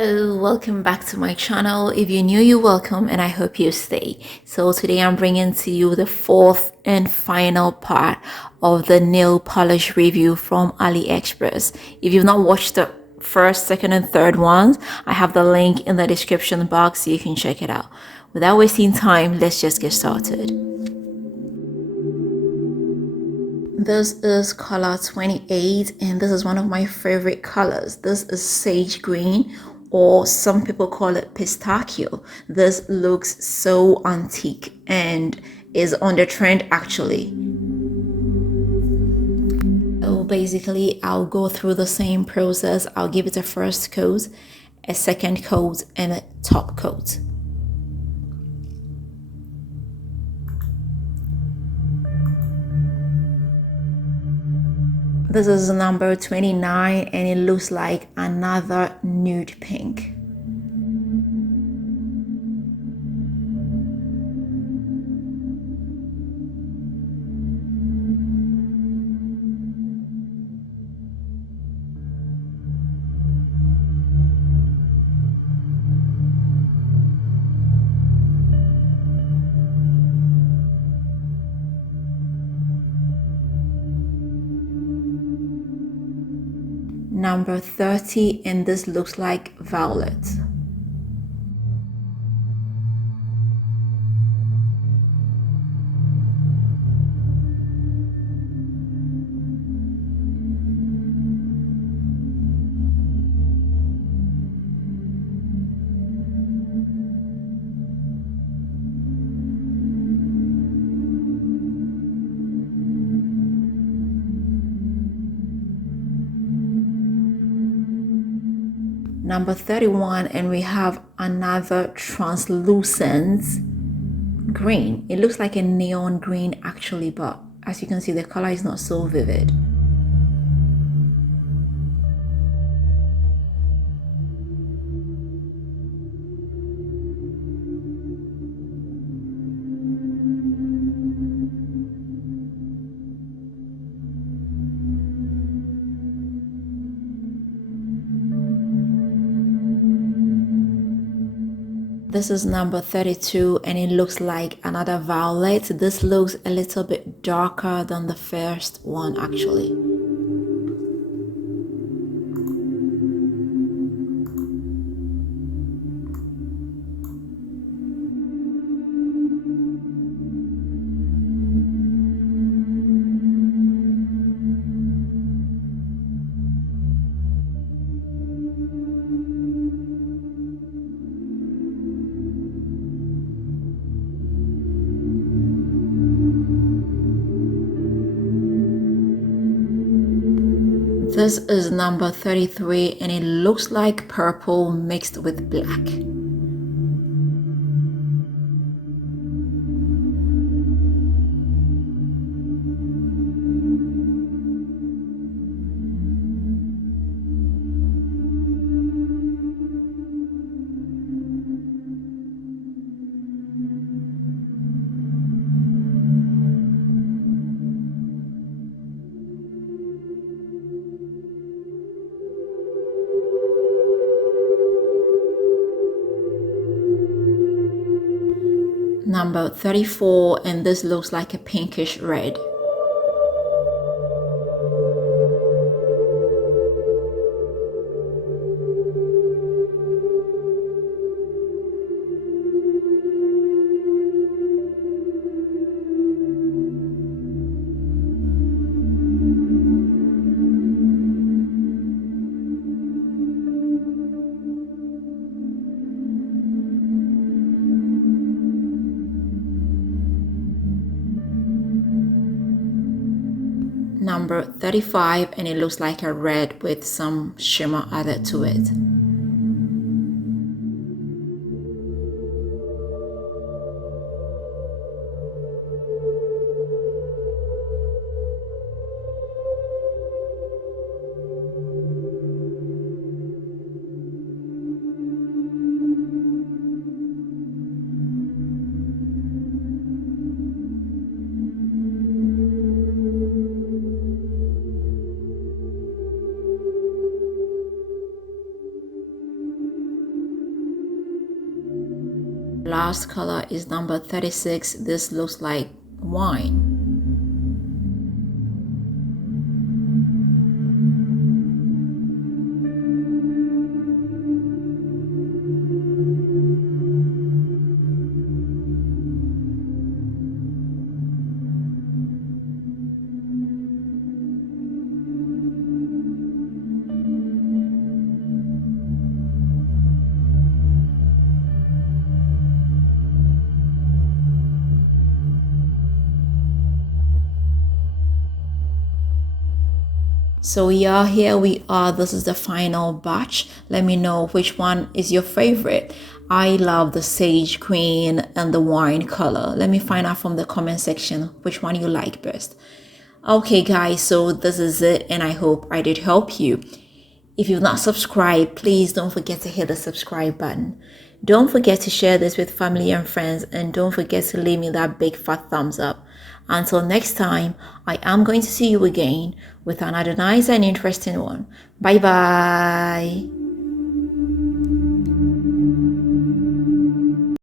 Hello, welcome back to my channel. If you're new, you're welcome and I hope you stay. So today I'm bringing to you the fourth and final part of the nail polish review from AliExpress. If you've not watched the first, second and third ones, I have the link in the description box so you can check it out. Without wasting time, let's just get started. This is color 28 and this is one of my favorite colors. This is sage green, or some people call it pistachio. This looks so antique and is on the trend actually. So basically I'll go through the same process. I'll give it a first coat, a second coat and a top coat. This is number 29 and it looks like another nude pink. Number 30 and this looks like violet. Number 31 and we have another translucent green. It looks like a neon green actually, but as you can see the color is not so vivid. This is number 32 and it looks like another violet. This looks a little bit darker than the first one actually. This is number 33 and it looks like purple mixed with black. Number 34 and this looks like a pinkish red. Number 35 and it looks like a red with some shimmer added to it. Last color is number 36. This looks like wine. So yeah, here we are. This is the final batch. Let me know which one is your favorite. I love the sage green and the wine color. Let me find out from the comment section which one you like best. Okay guys, so this is it, and I hope I did help you. If you've not subscribed, please don't forget to hit the subscribe button. Don't forget to share this with family and friends, and don't forget to leave me that big fat thumbs up. Until next time, I am going to see you again with another nice and interesting one. Bye bye.